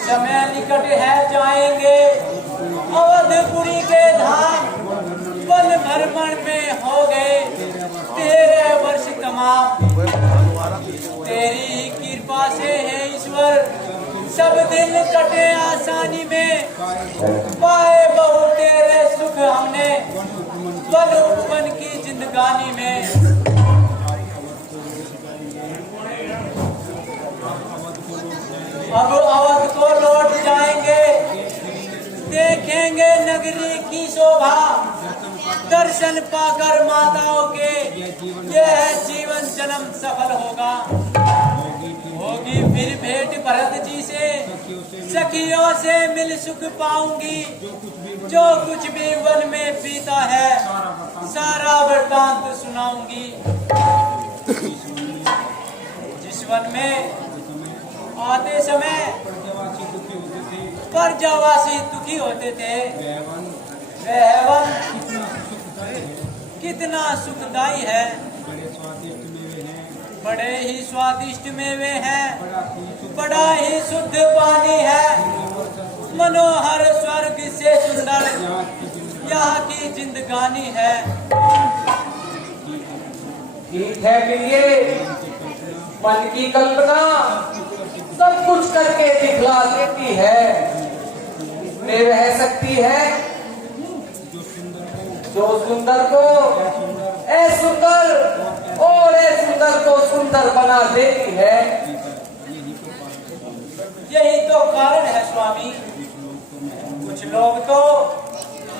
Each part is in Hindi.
समय निकट है जाएंगे अवधपुरी के धाम। वन भ्रमण में हो गए 13 वर्ष तमाम। तेरी ही कृपा से है ईश्वर सब दिन कटे आसानी में। पाए बहु तेरे सुख हमने वन उपवन की जिंदगानी में। अब अवध को लौट जाएंगे, देखेंगे नगरी की शोभा। दर्शन पाकर माताओं के यह जीवन जन्म सफल होगा। होगी फिर भेंट भरत जी से, सखियों से मिल सुख पाऊंगी। जो कुछ भी वन में बीता है सारा वृतांत सुनाऊंगी। जिस वन में आते समय प्रजावासी दुखी होते थे, वह वन कितना सुखदायी है। बड़े ही स्वादिष्ट मेवे हैं, बड़ा ही शुद्ध पानी है। मनोहर स्वर्ग से सुंदर यहाँ की जिंदगानी है। ठीक है प्रिय, मन की कल्पना सब कुछ करके दिखला देती है। इसमें रह सकती है जो सुंदर को सुंदर और सुंदर को सुंदर बना देती है। यही तो कारण है स्वामी। कुछ लोग तो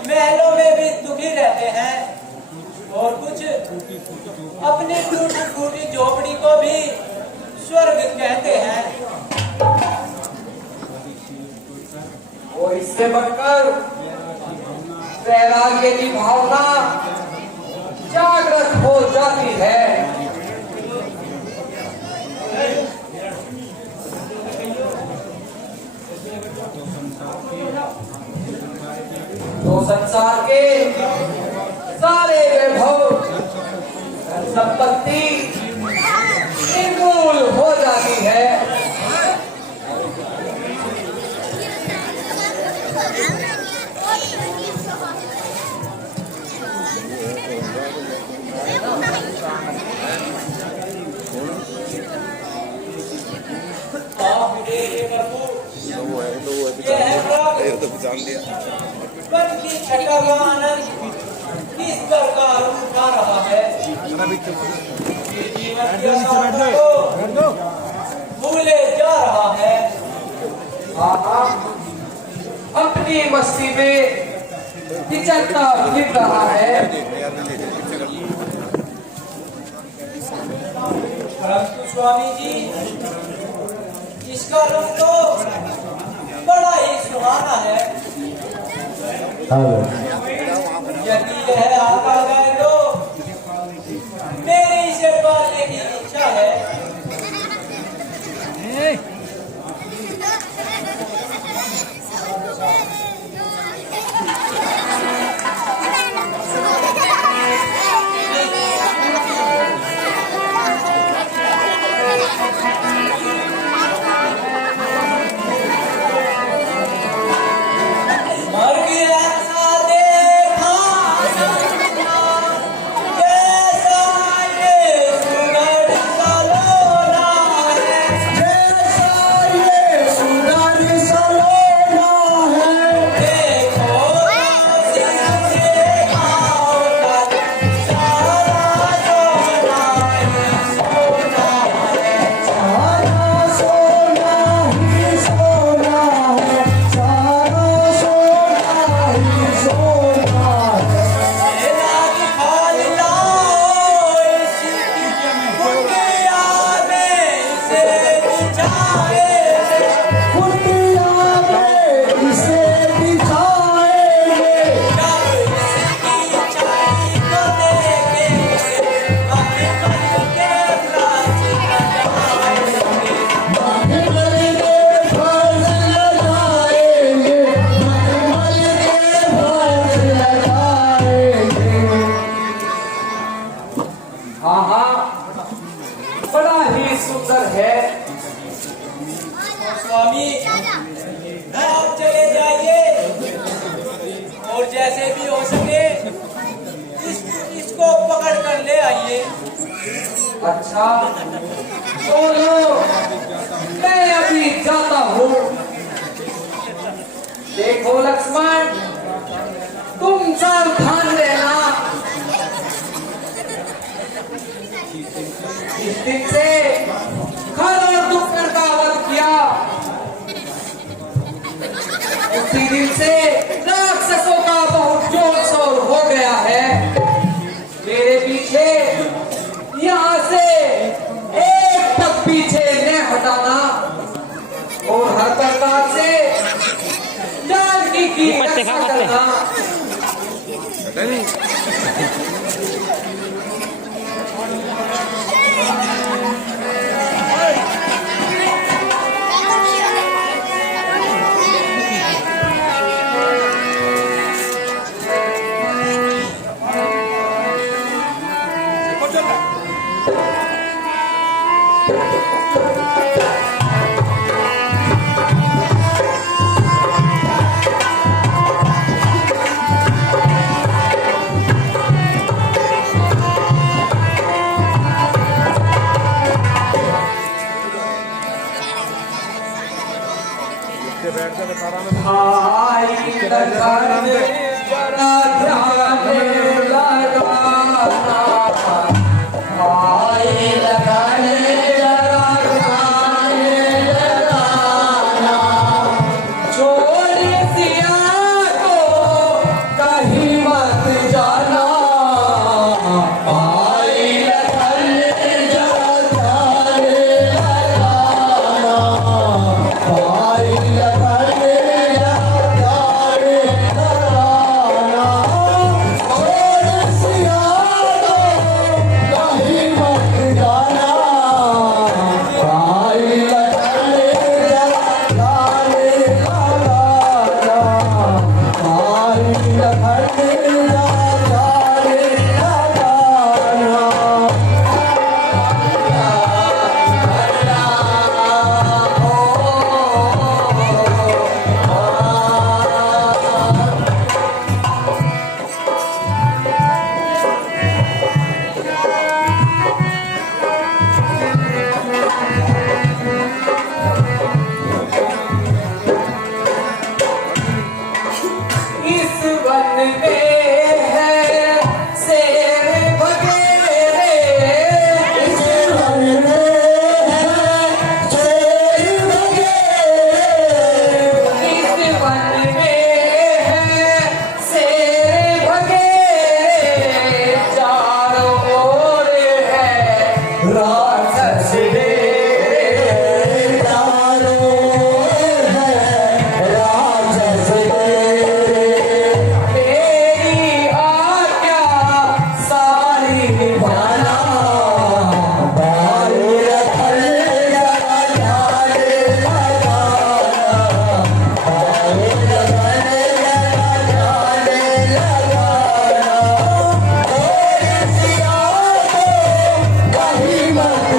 महलों में भी दुखी रहते हैं और कुछ अपनी टूटी फूटी झोपड़ी को भी स्वर्ग कहते हैं। और इससे बढ़कर वैराग्य की भावना जागृत हो जाती है। तो संसार के सारे वैभव संपत्ति निर्मूल हो जाती है। वन की छटा का आनंद किस प्रकार उठा रहा है। जीवन को भूले जा रहा है। अपनी मस्ती में विचरता फिर रहा है। परंतु स्वामी जी, इसका रूप तो बड़ा ही सुहाना है। यदि यह आता है तो मेरी इसे पालने की इच्छा है। मर गया सा देखा सुंदर है। स्वामी आप चले जाइए और जैसे भी हो सके इसको पकड़ कर ले आइए। अच्छा चलो मैं अभी जाता हूँ। देखो लक्ष्मण तुम सावधान रहना। इस दिन से खर और दुक्कड़ का वध किया, उसी दिन से राक्षसों का बहुत जोर शोर हो गया है। मेरे पीछे यहाँ से एक पग पीछे न हटाना और हर प्रकार से जानकी की रक्षा करना। आई लगन जरा ध्यान लगाना, आई लगन जरा ध्यान लगाना, छोड़ सिया को कहीं मत जाना। आई लगन जरा ध्यान लगाना, आई लगन Viva!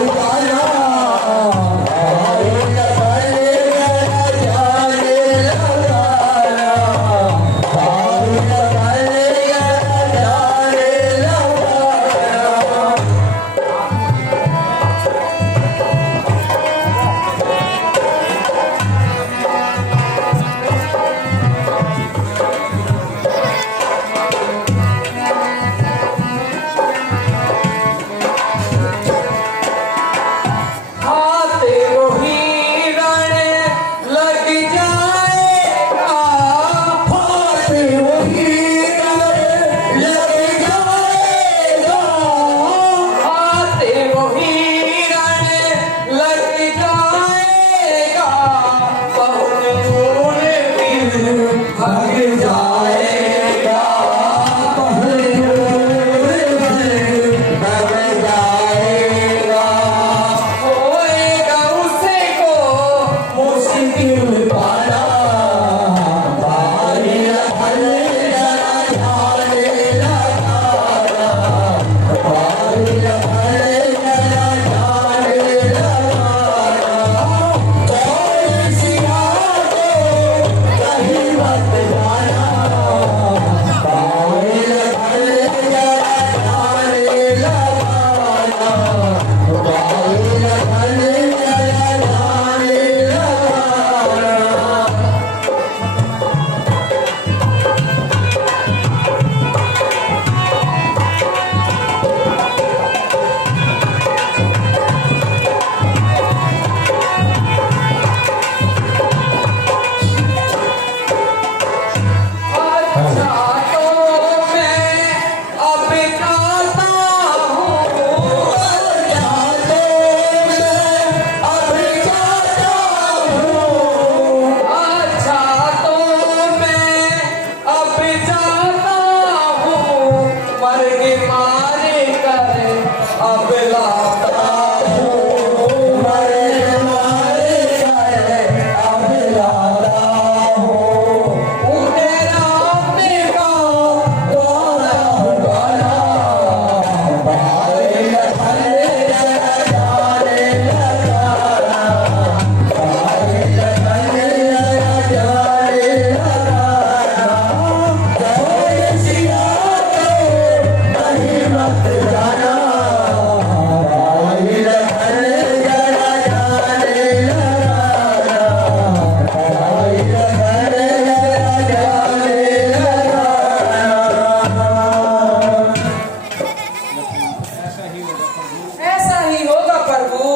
प्रभु,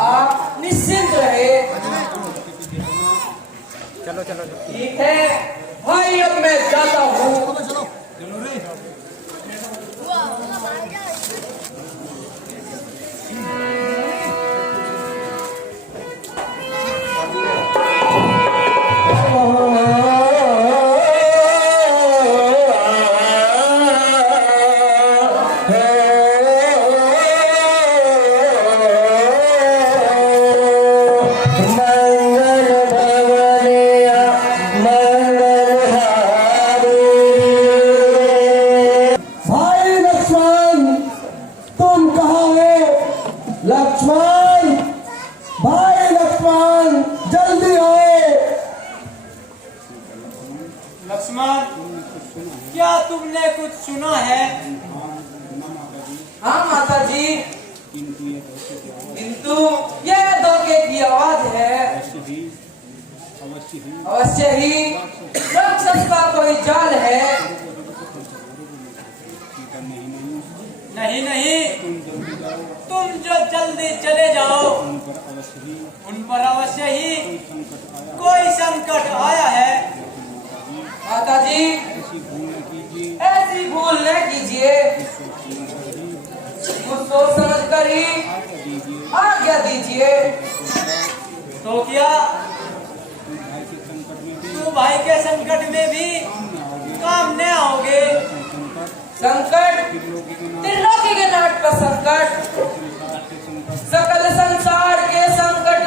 आप निश्चिंत रहे। चलो चलो ठीक है भाई, अब मैं जाता हूँ। चलो रे। भाई लक्ष्मण, तुम कहाँ हो? लक्ष्मण, भाई लक्ष्मण, जल्दी आओ। लक्ष्मण, क्या तुमने कुछ सुना है? हाँ माता जी, किंतु यह धोखे की आवाज है। अवश्य ही राक्षस का कोई जाल है। नहीं नहीं, तुम जो जल्दी चले जाओ, उन पर अवश्य ही कोई संकट आया है। माता जी, ऐसी भूल न कीजिए। कुछ सोच समझ कर ही आज्ञा दीजिए। तो क्या तू भाई के संकट में भी काम न आओगे? संकट त्रिलोकी के नाट का संकट, सकल संसार के संकट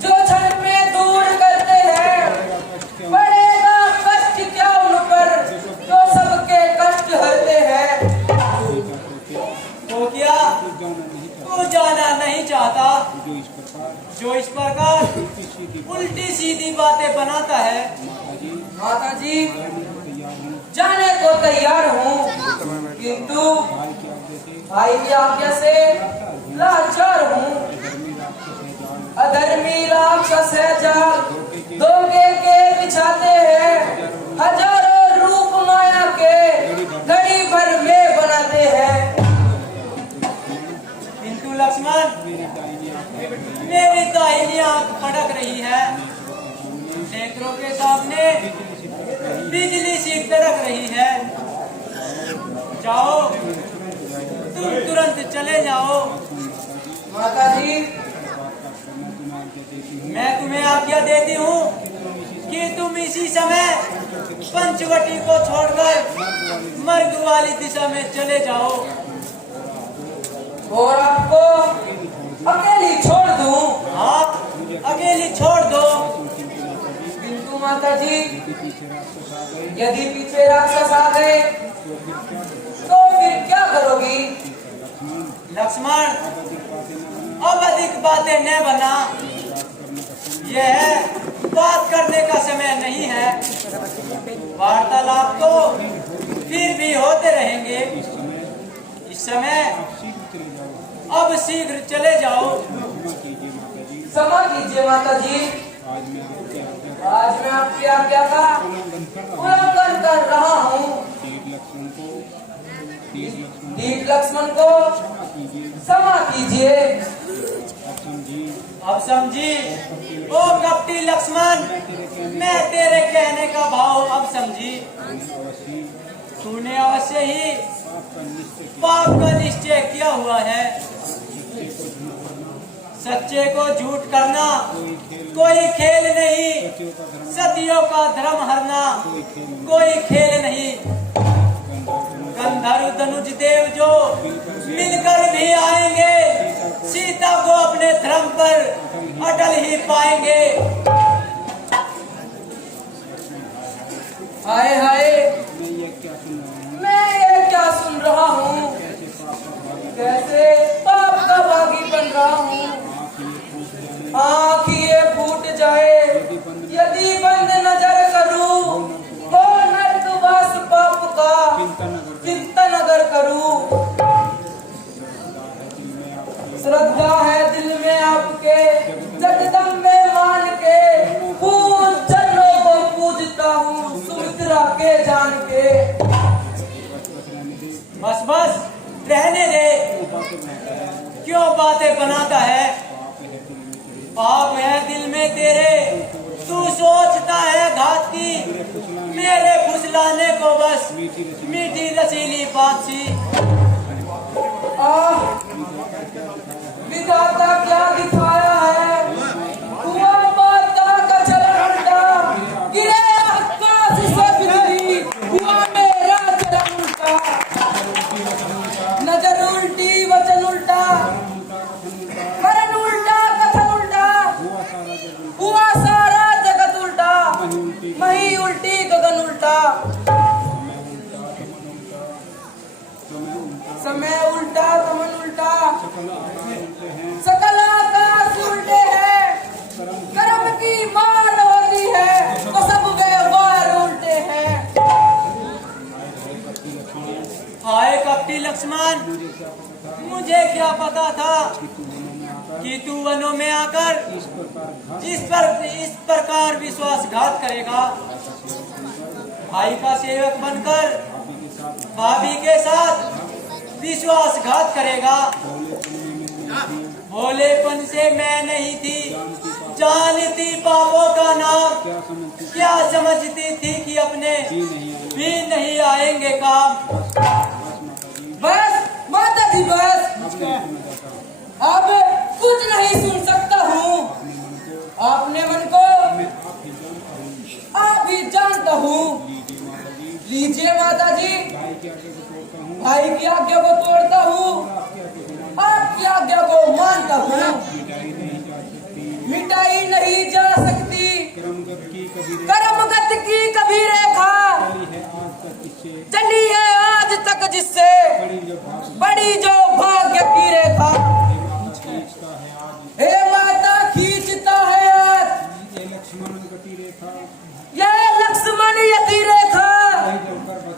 जो क्षण में दूर करते हैं, पड़ेगा कष्ट क्या उन पर जो सबके कष्ट हरते हैं। तो क्या तू जाना नहीं चाहता, जो इस प्रकार उल्टी सीधी बातें बनाता है? माता जी, जाने को तैयार हूँ, किंतु भाई की आज्ञा से लाचार हूँ। अधर्मी राक्षस है जाल, धोखे के बिछाते हैं, हजारों रूप माया के घड़ी भर में बनाते हैं। किंतु लक्ष्मण, मेरी दाहिनी आंख फड़क रही है, नेत्रों के सामने बिजली सी तड़क रही है। जाओ, तुम तुरंत चले जाओ। माता जी, मैं तुम्हें आज्ञा देती हूँ कि तुम इसी समय पंचवटी को छोड़कर मर्ग वाली दिशा में चले जाओ। और आपको अकेली छोड़ दूं? आप अकेली छोड़ दो। किंतु माता जी, यदि पीछे राक्षस आ गए तो फिर क्या करोगी? लक्ष्मण, अब अधिक बातें न बना, यह बात करने का समय नहीं है। वार्तालाप तो फिर भी होते रहेंगे। इस समय अब शीघ्र चले जाओ। क्षमा कीजिए माता जी, आज मैं आपकी आज्ञा का उल्लंघन कर रहा हूँ। दीप लक्ष्मण को क्षमा कीजिए। अब समझी ओ कपटी लक्ष्मण, मैं तेरे कहने का भाव अब समझी। तूने अवश्य ही पाप का निश्चय किया हुआ है। सच्चे को झूठ करना कोई खेल नहीं, सतियों का धर्म हरना कोई खेल नहीं। गंधर्व धनुज देव जो मिलकर भी आएंगे, सीता को अपने धर्म पर अटल ही पाएंगे। हाय हाय, मैं ये क्या सुन रहा हूँ? कैसे पाप का भागी बन रहा हूँ। आँख ये फूट जाए, यदि बंद नजर करूँ तो नर्कवास पाप का चिंतन अगर करूँ। श्रद्धा है दिल में आपके, जगदम्बे मान के फूल चरणों को पूजता हूँ, सुमित्रा के जान के। बस बस, रहने दे, क्यों बातें बनाता है? पाप है दिल में तेरे, तू सोचता है घात की, मेरे फुसलाने को बस मीठी रसीली बात सी। विधाता क्या दिखाया है, हुआ माता का चलन उल्टा, गिरे आकाश से बिजली, हुआ मेरा चलन उल्टा, नजर उल्टी वचन उल्टा, करण उल्टा कथन उल्टा, हुआ सारा जगत उल्टा, मही उल्टी गगन उल्टा, समय उल्टा तमन उल्टा, सकल आकाश उल्टे हैं, कर्म की मार होती है तो सब व्यवहार उल्टे हैं। हाय कपटी लक्ष्मण, मुझे क्या पता था कि तू वनों में आकर इस प्रकार विश्वासघात करेगा। भाई का सेवक बनकर भाभी के साथ विश्वासघात करेगा। भोलेपन से मैं नहीं थी, जानती पापों का नाम, क्या समझती थी कि अपने भी नहीं आएंगे काम। बस माता जी बस, अब कुछ नहीं सुन सकता हूँ, अपने मन को आप ही जानता हूँ। लीजिए माता जी, भाई की आज्ञा को तोड़ता हूँ, आपकी आज्ञा को मानता हूँ। मिटाई नहीं जा सकती कर्मगत की कभी रेखा, चली है आज तक जिससे बड़ी जो भाग्य की रेखा। हे माता खींचता है आज यह लक्ष्मण यति रेखा,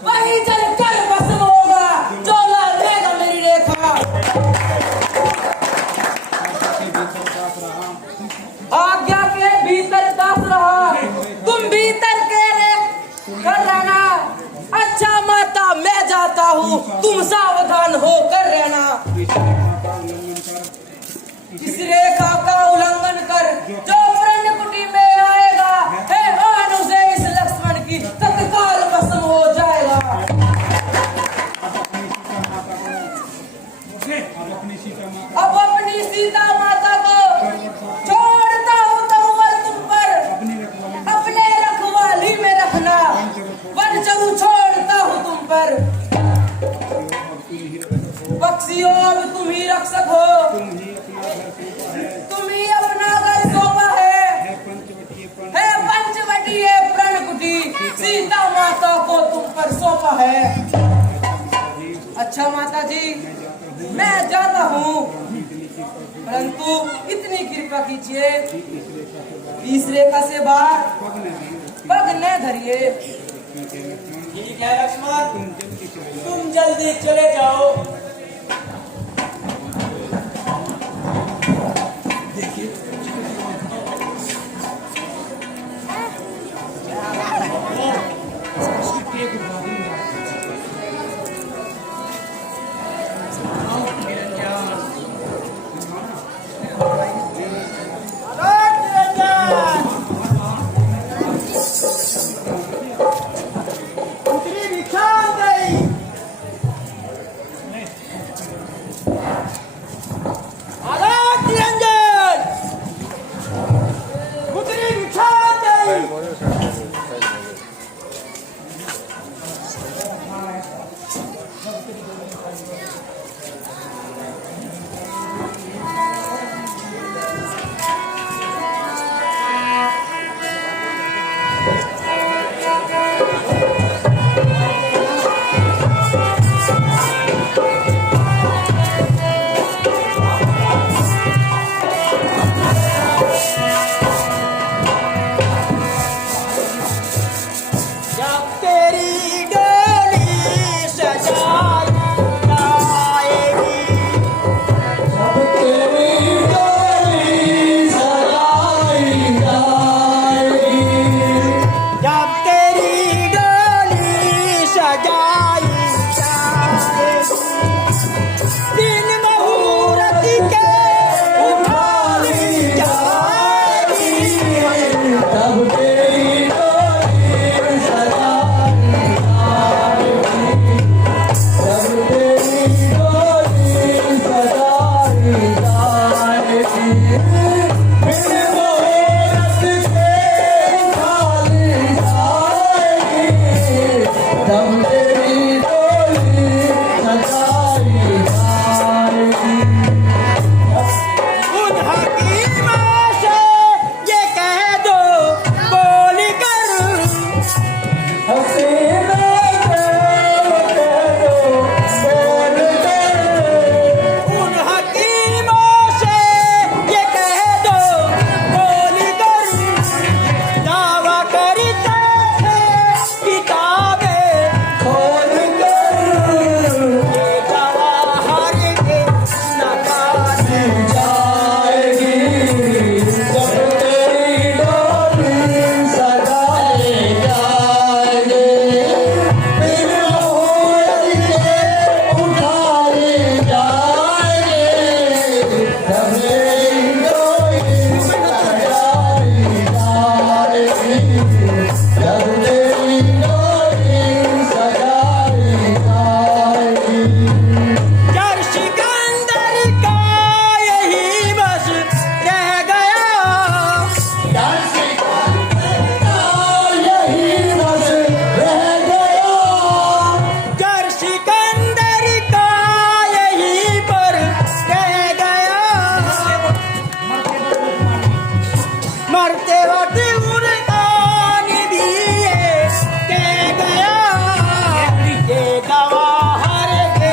वही जलकर भस्म होगा जो ला देगा मेरी रेखा। आज्ञा के भीतर दास रहा, तुम भीतर के कर रहना। अच्छा माता मैं जाता हूँ, तुम सावधान होकर रहना। इस रेखा का उल्लंघन कर जो प्रणकुटी में आएगा, हे अनुजे इस लक्ष्मण की तत्काल भस्म हो जाएगा। अब अपनी सीता माता को छोड़ता हूँ तमुवर तुम पर, अपने रखवाली में रखना, वनचरु छोड़ता हूँ तुम पर। पक्षियों अब तुम ही रक्षक हो, तुम ही अपना घर सौंपा है पंचवटीय प्रणकुटी, सीता माता को तुम पर सौंपा है। अच्छा माता जी मैं जाता हूँ, परंतु इतनी कृपा कीजिए, इस रेखा से बाहर पग न धरिए। ठीक है लक्ष्मण, तुम जल्दी चले जाओ। उन हकीमों से ये कह दो बोल कर, हसीना कह दो बोल कर, उन हकीमों से ये कह दो बोल कर, दावा करते थे किताबें खोल कर ये जवाहर के नकाशे। जाएगी जब तेरी डोली सजाए जाएंगे, फिर मोहर के उठाए जाएंगे, जब तेरी डोली सजाए जाएगी, जब तेरी डोली सजाए जाएगी। यार सिकंदर का यही बस रह गया, यही बस रह गया, यार सिकंदर का यही पर रह गया। मरते वक्त उनका भी ये कह गया, ये जवाहर के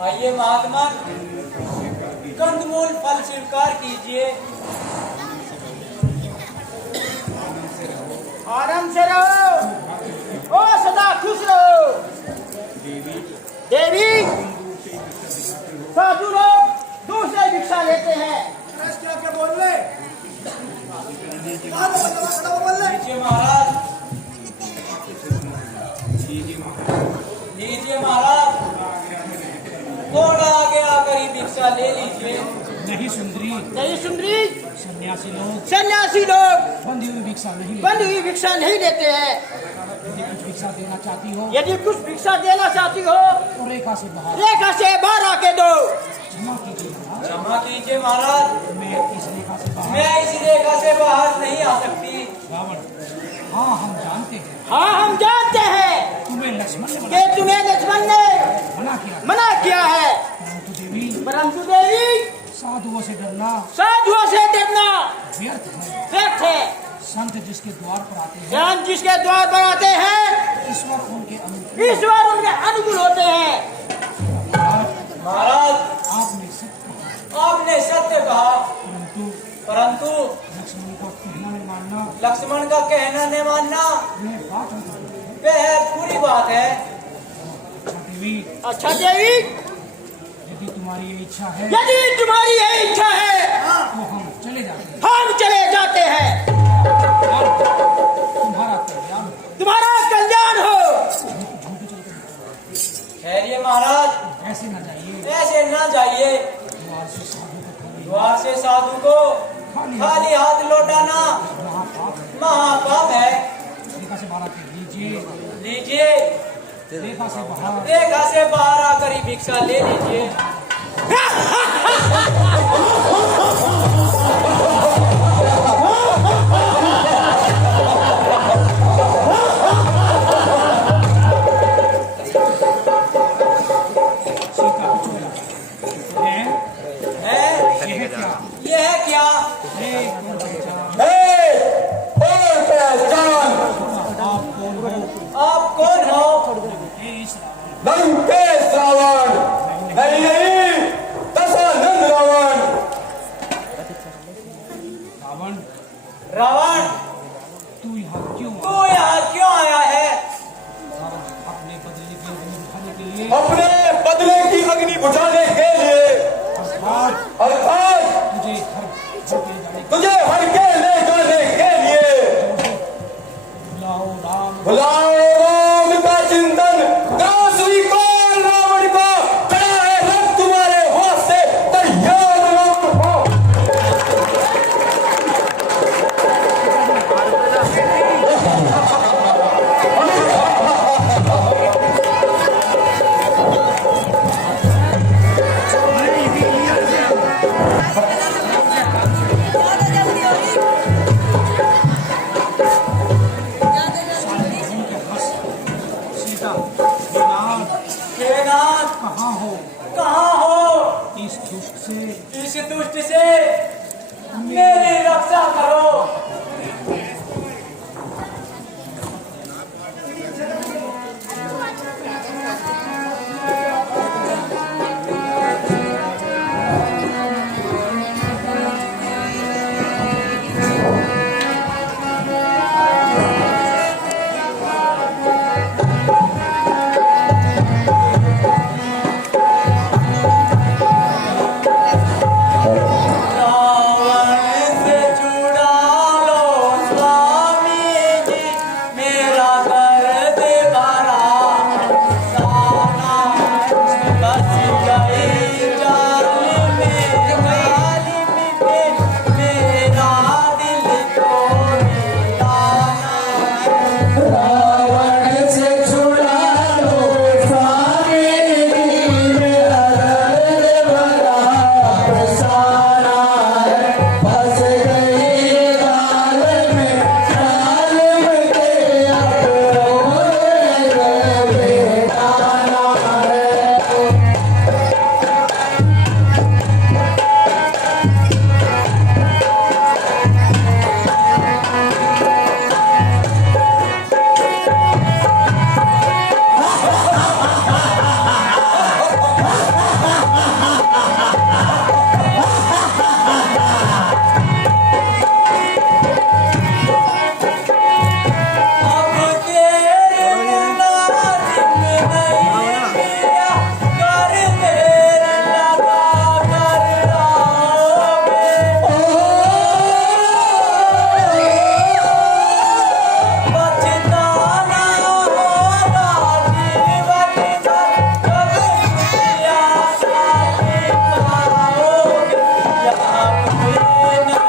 आइए महात्मा, कंदमूल फल स्वीकार कीजिए। आराम से रहो, ओ सदा खुश रहो। देवी साधु लोग दूसरे भिक्षा लेते हैं। क्या बोल रहे? लीजिए महाराज, लीजिए महाराज, थोड़ा आगे आकर ही भिक्षा ले लीजिए। नहीं सुंदरी, नहीं सुंदरी, सन्यासी लोग बंधी हुई भिक्षा नहीं लेते। हैं। यदि कुछ भिक्षा देना चाहती हो यदि कुछ भिक्षा देना चाहती हो तो रेखा से बाहर आके दो। क्षमा कीजिए महाराज, क्षमा कीजिए महाराज, मैं इस रेखा से बाहर। मैं इस रेखा से बाहर नहीं आ सकती। रावण, हाँ हम जानते हैं हाँ हम जानते हैं तुम्हें लक्ष्मण ने कि तुम्हें लक्ष्मण ने मना किया, है, परंतु देवी साधुओं से डरना व्यर्थ है। संत जिसके द्वार पर आते हैं, जान जिसके द्वार पर आते हैं, ईश्वर उनके अनुकूल होते हैं। महाराज, आपने सत्य कहा, परंतु लक्ष्मण का कहना नहीं मानना वह बुरी बात है। अच्छा देवी, यदि तुम्हारी ये इच्छा है तो हम चले जाते हैं। तुम्हारा कल्याण हो। ठहरिए महाराज, ऐसे न जाइए, ऐसे ना जाइए। द्वार से साधु को खाली हाथ लौटाना महापाप है। रेखा से बाहर आके लीजिए, रेखा से बाहर। रेखा से बाहर आकर ही भिक्षा ले लीजिए। यह क्या? आप कौन हो? लंकेश रावण, नहीं दशानंद रावण। रावण, तू यहाँ क्यों आया है? अपने बदले की अग्नि बुझाने के लिए, अर्थात तुझे हर के ले जाने के लिए भुलाओ राम का चिंतन, ना स्वीकार रावण का, खड़ा है रथ तुम्हारे हाथ से, तैयार राम हो। हे नाथ, कहाँ हो? कहाँ हो? इस दुष्ट से इस दुष्ट से मेरी रक्षा करो। रावण से छुड़ा लो स्वामी जी, मेरा दर्द भरा साना, बस गई जालिम पे मेरा दिल तो दीवाना। रावण से छुड़ा लो स्वामी जी, मेरा दर्द भरा अफसाना है। फंस गई जाल में के अब रोए बेगाना है। अब तेरे मुलाजिम नहीं किया, कर तेरे लगा कर आओगे। पछताना होगा जीवन भर, जब किया साथी पाओगे। यहाँ कोई नहीं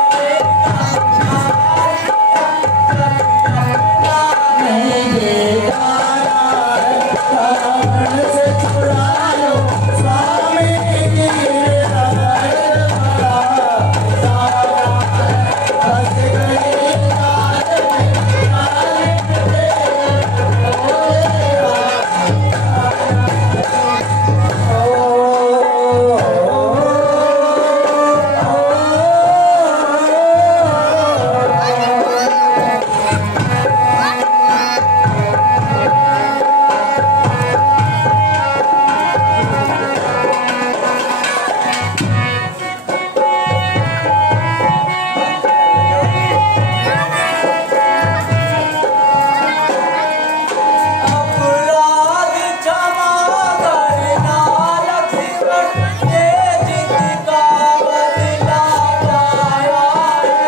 नहीं बेगाना है। रावण से छुड़ा लो स्वामी जी, मेरा दर्द भरा अफसाना है। फंस गई जाल अपराध क्षमा करना लक्ष्मण, ये जिनका बदला पाया है।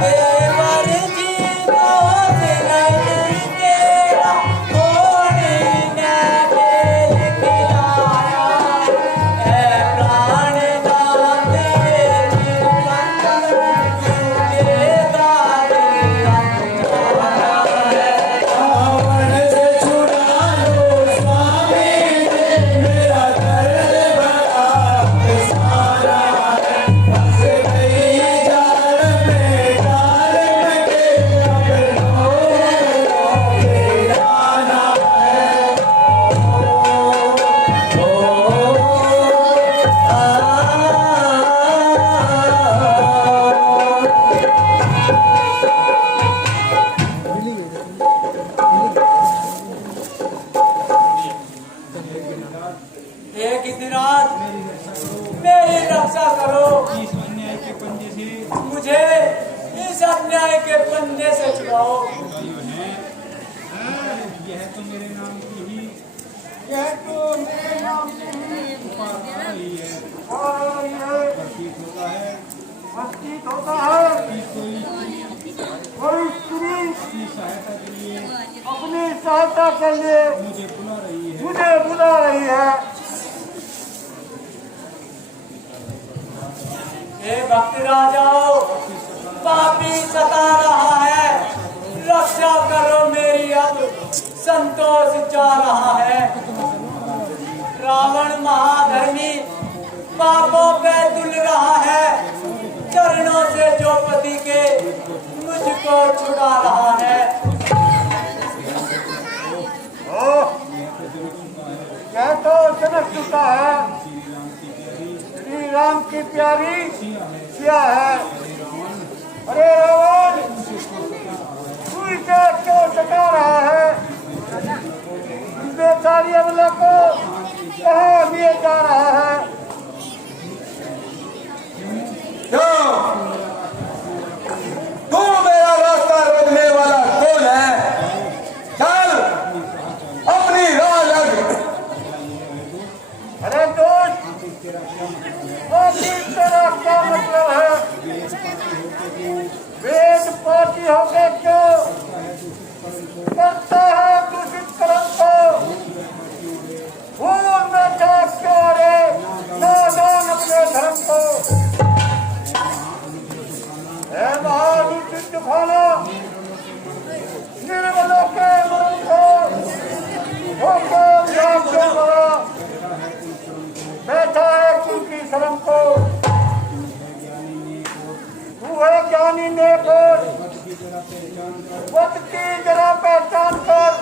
देवर जी दोष नहीं तेरा, थोड़ी ने खेल खिलाया है। प्राणनाथ तेरी बंधन, झूठेगा रावण से छुड़ा लो स्वामी जी, मेरा दर्द भरा अफसाना है। फंस गई जाल में के अब रोए बेगाना है। हे गिरिराज, मेरी रक्षा करो। इस अन्याय के पंजे से मुझे इस अन्याय के पंजे से छुड़ाओ। जो है यह तो मेरे नाम की ही यह तो मेरे नाम की ही उपासना ही है। प्रतीत होता है प्रतीत होता है कोई स्त्री की सहायता के लिए अपनी सहायता के लिए मुझे बुला रही है। हे भक्त राजाओं, पापी सता रहा है, रक्षा करो मेरी, अब संतोष जा रहा है। रावण महाधर्मी पापों पे तुल रहा है, चरणों से जो पति के मुझको छुड़ा रहा है। यह तो जनक चुका है, श्री राम की प्यारी सिया है। अरे रावण, तू इसे क्यों सता रहा है? बेचारी अबला को कहाँ लिए जा रहा है? क्यों? तू मेरा रास्ता रोकने वाला कौन है? चल अपनी राह लग। अरे दोस्त, आखिर तेरा क्या मतलब है? वेद पाती होके क्यों करता है दूषित कर्म को? भूल में जा क्यों रे नादान अपने धर्म को? हे महादूषित खाना, निर्मलों के मूर्खो, होको ध्यान क्यों करो? बैठा है उनकी शर्म को। तू है ज्ञानी नेक, वक्त की जरा पहचान कर,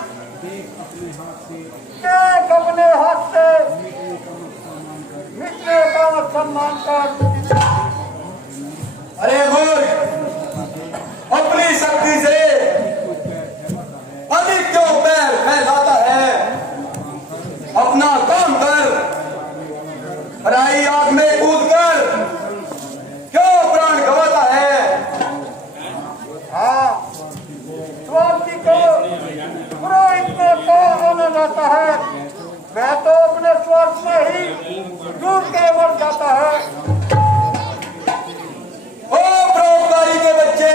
देख अपने हाथ से मिटने का सम्मान कर। अरे मूर्ख, अपनी शक्ति से अधिक क्यों पैर फैलाता है? अपना काम कर, हराई आग में कूद कर क्यों प्राण गंवाता है? हाँ, स्वार्थी को पुरोहित में कौन होने जाता है? वह तो अपने स्वार्थ में ही डूब के मर जाता है। ओ परोपकारी के बच्चे,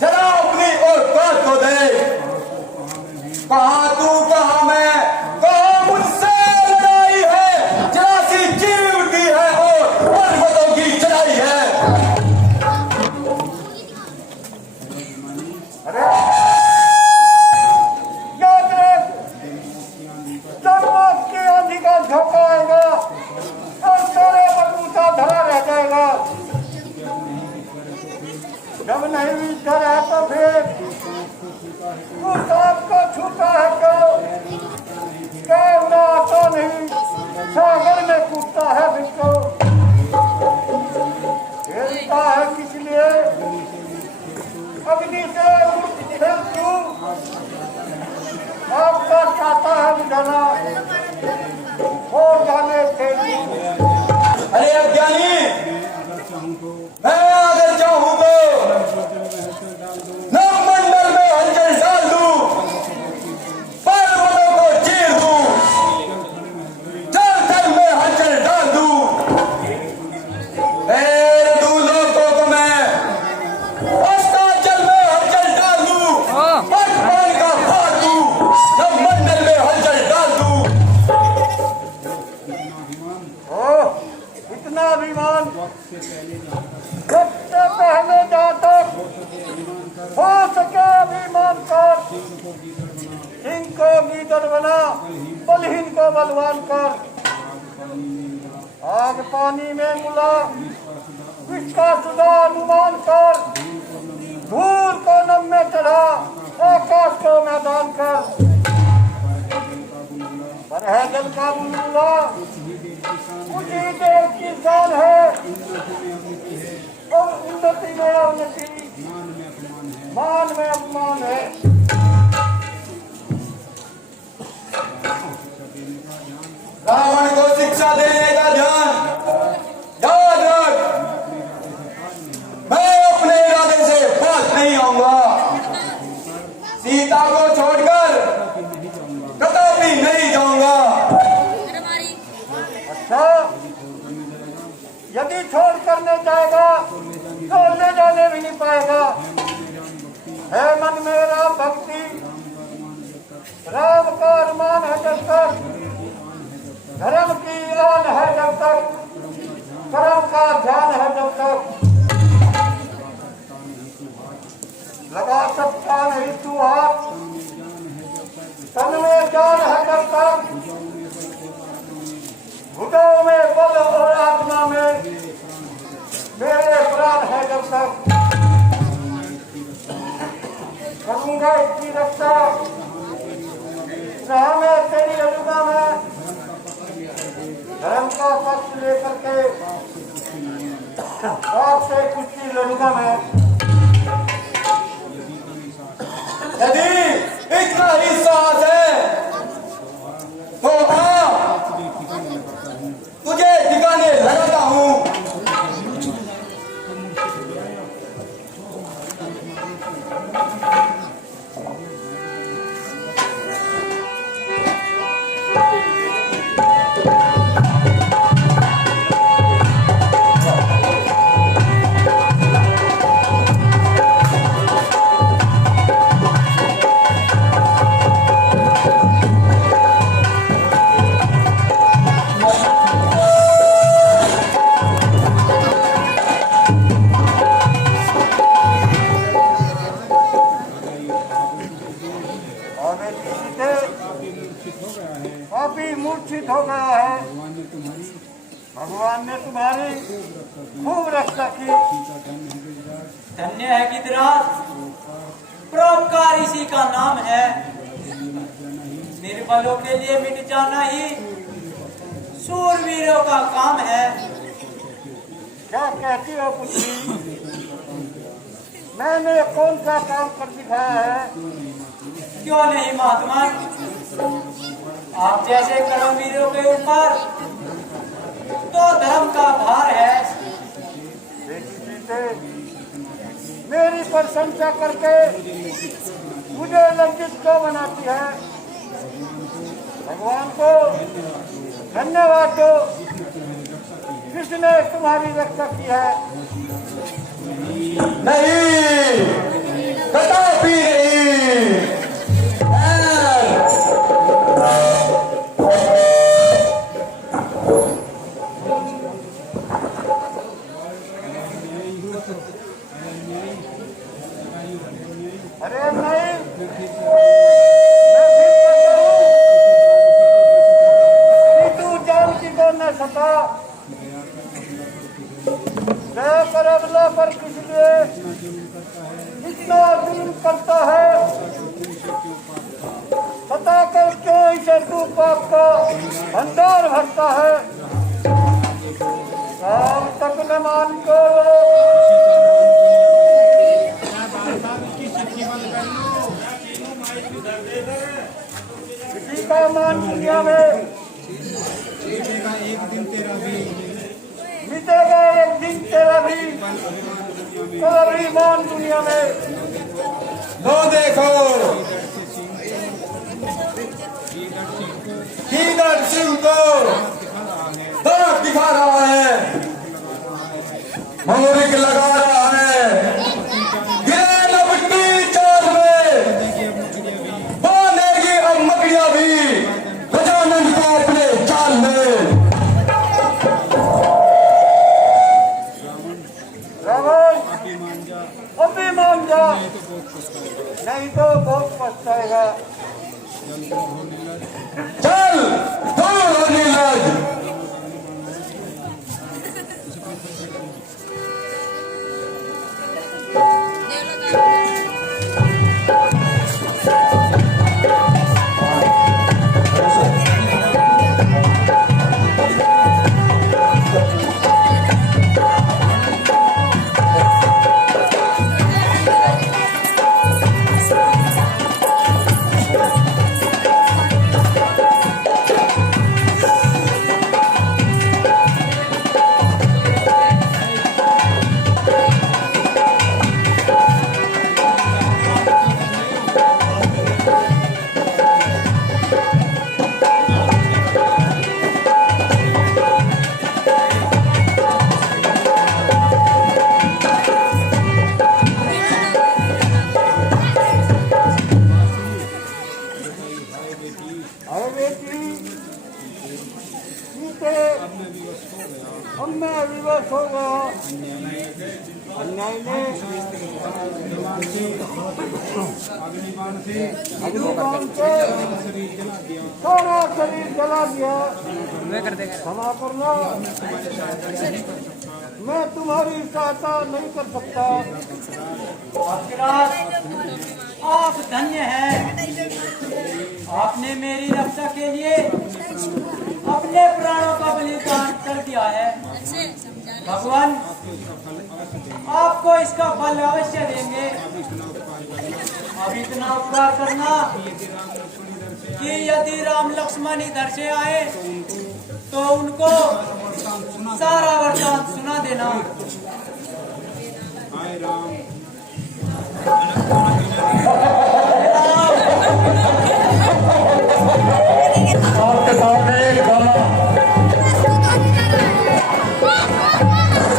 जरा अपनी औकात को देख। कहाँ तू, कहाँ मैं, कहाँ मुझसे लड़ाई है? जरा सी जीव की है और पर्वतों की चढ़ाई है। अरे याद रख, जब मौत की आंधी का झोंका आएगा तो तेरे बलबूता धरा रह जाएगा। जब नहीं विचार है तो फिर तू सांप को छूता है क्यों ना तो नहीं, सागर में कूदता है बिल्को। खेलता है किस लिए? अग्नि से खेल तू आपका चाहता है बुझाना, हो जाने खेल तू। अरे अज्ञानी, मैं अगर चाहूँ तो नवमंडल में हलचल डाल दूं, पर्वतों को चीर दूं, जल थल में हलचल डाल दूं। फिर दूलों को मैं अस्ताचल में हलचल डाल दूं, पटपान का फाड़ दूं, नवमंडल में हलचल डाल दूं। ओह, इतना अभिमान सबसे पहले जहाँ तक हो सके अभिमान कर। सिंह को गीदड़ बना, बलहीन को बलवान कर। आग पानी में मुला, विष का सुधा अनुमान कर। धूल को नम में चढ़ा, आकाश को मैदान कर। पर है जल का बुलबुला, उसी देश की शान है। और उन्नति में उन्नति, मान में अपमान है। रावण को शिक्षा देने का ध्यान याद रख। मैं अपने इरादे से बात नहीं आऊंगा। सीता को छोड़कर कदापि नहीं जाऊंगा। अच्छा, यदि छोड़ करने जाएगा तो ले जाने भी नहीं पाएगा। है मन में राम भक्ति, राम का अरमान है जब तक, धर्म की आन है जब तक, कर्म का ध्यान है जब तक, लगा सकता नहीं तू हाथ, तन में जान है जब तक, घुटों में बल और आत्मा में मेरे प्राण है जब तक, करूंगा इसकी रक्षा, राह में तेरी अनुगा में, धर्म का पक्ष लेकर के आपसे कुश्ती लड़ूंगा मैं। यदि इतना ही साहस है तो आ, तुझे ठिकाने लगाता हूँ। काफी मूर्छित हो गया है। भगवान ने तुम्हारी खूब रक्षा की। धन्य है गिरिराज, परोपकार इसी का नाम है। निर्बलों के लिए मिट जाना ही शूरवीरों का काम है। क्या कहती हो पुत्री? मैंने कौन सा काम कर दिखाया है? क्यों नहीं महात्मा, आप जैसे कर्मवीरों के ऊपर तो धर्म का भार है। बेटी सीते, मेरी प्रशंसा करके मुझे लज्जित क्यों बनाती है? भगवान को धन्यवाद दो, किसने तुम्हारी रक्षा की है। नहीं, कदापि नहीं। अरे नहीं, मैं फिर तू जानती को न सका। दया कर अगला पर किस लिए इतना जुल्म करता है? बता कर क्यों इसे तू पाप का भंडार भरता है? शाम तक न मान को किसी का मान दुनिया में मिटेगा, एक दिन तेरा भी कभी मान दुनिया में। लो देखो, कीदर सिंह को दांत दिखा रहा है, मोरिक लगा रहा है, गिरे लपटी चाल में, बांधेगी अब मकड़ियां भी गजानन को अपने चाल में। रावण अभी मान जा, नहीं तो बहुत पछताएगा। चल दूर हो नीलज। अन्याय ने अग्निबाण से अग्निबाण से सारा शरीर जला दिया। क्षमा करना, मैं तुम्हारी सहायता नहीं कर सकता। आप धन्य हैं, आपने मेरी रक्षा के लिए अपने प्राणों का बलिदान कर दिया है। भगवान आपको इसका फल अवश्य देंगे। अब इतना उपकार करना कि यदि राम लक्ष्मण इधर से आए तो उनको सारा वरदान सुना देना। हाय राम